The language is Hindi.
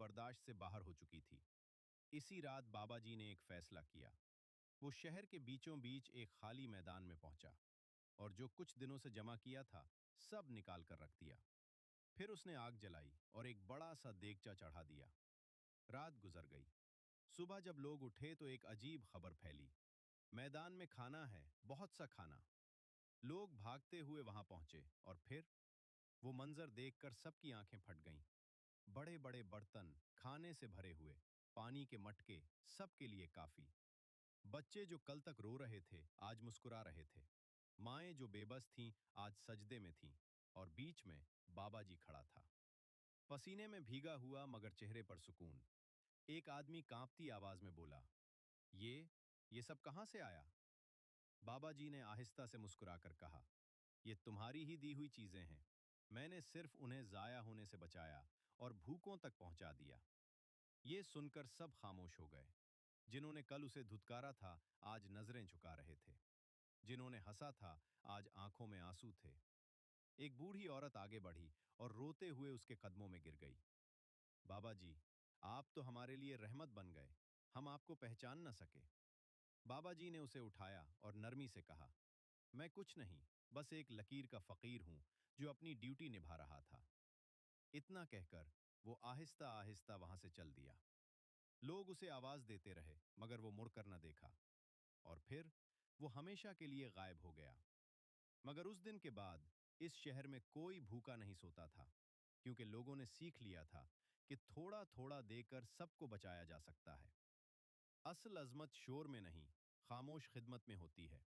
बर्दाश्त से बाहर हो चुकी थी। इसी रात बाबा जी ने एक फैसला किया। वो शहर के बीचों बीच एक खाली मैदान में पहुंचा और जो कुछ दिनों से जमा किया था, सब निकाल कर रख दिया। फिर उसने आग जलाई और एक बड़ा सा देगचा चढ़ा दिया। रात गुजर गई। सुबह जब लोग उठे तो एक अजीब खबर फैली। मैदान में खाना है, बहुत सा खाना। लोग भागते हुए वहां पहुंचे और फिर वो मंजर देखकर सबकी आंखें फट गईं। बड़े बड़े बर्तन खाने से भरे हुए, पानी के मटके, सबके लिए काफी। बच्चे जो कल तक रो रहे थे आज मुस्कुरा रहे थे। माएं जो बेबस थीं आज सजदे में थीं। और बीच में बाबा जी खड़ा था, पसीने में भीगा हुआ मगर चेहरे पर सुकून। एक आदमी कांपती आवाज में बोला, ये सब कहां से आया? बाबा जी ने आहिस्ता से मुस्कुराकर कहा, ये तुम्हारी ही दी हुई चीजें हैं। मैंने सिर्फ उन्हें जाया होने से बचाया और भूखों तक पहुंचा दिया। ये सुनकर सब खामोश हो गए। जिन्होंने कल उसे धुतकारा था आज नजरें झुका रहे थे। जिन्होंने हंसा था आज आंखों में आंसू थे। एक बूढ़ी औरत आगे बढ़ी और रोते हुए उसके कदमों में गिर गई। बाबा जी, आप तो हमारे लिए रहमत बन गए। हम आपको पहचान न सके। बाबा जी ने उसे उठाया और नरमी से कहा, मैं कुछ नहीं, बस एक लकीर का फकीर हूं जो अपनी ड्यूटी निभा रहा था। इतना कहकर वो आहिस्ता आहिस्ता वहां से चल दिया। लोग उसे आवाज देते रहे मगर वो मुड़कर न देखा। और फिर वो हमेशा के लिए गायब हो गया। मगर उस दिन के बाद इस शहर में कोई भूखा नहीं सोता था, क्योंकि लोगों ने सीख लिया था कि थोड़ा थोड़ा देकर सबको बचाया जा सकता है। असल अजमत शोर में नहीं, खामोश खिदमत में होती है।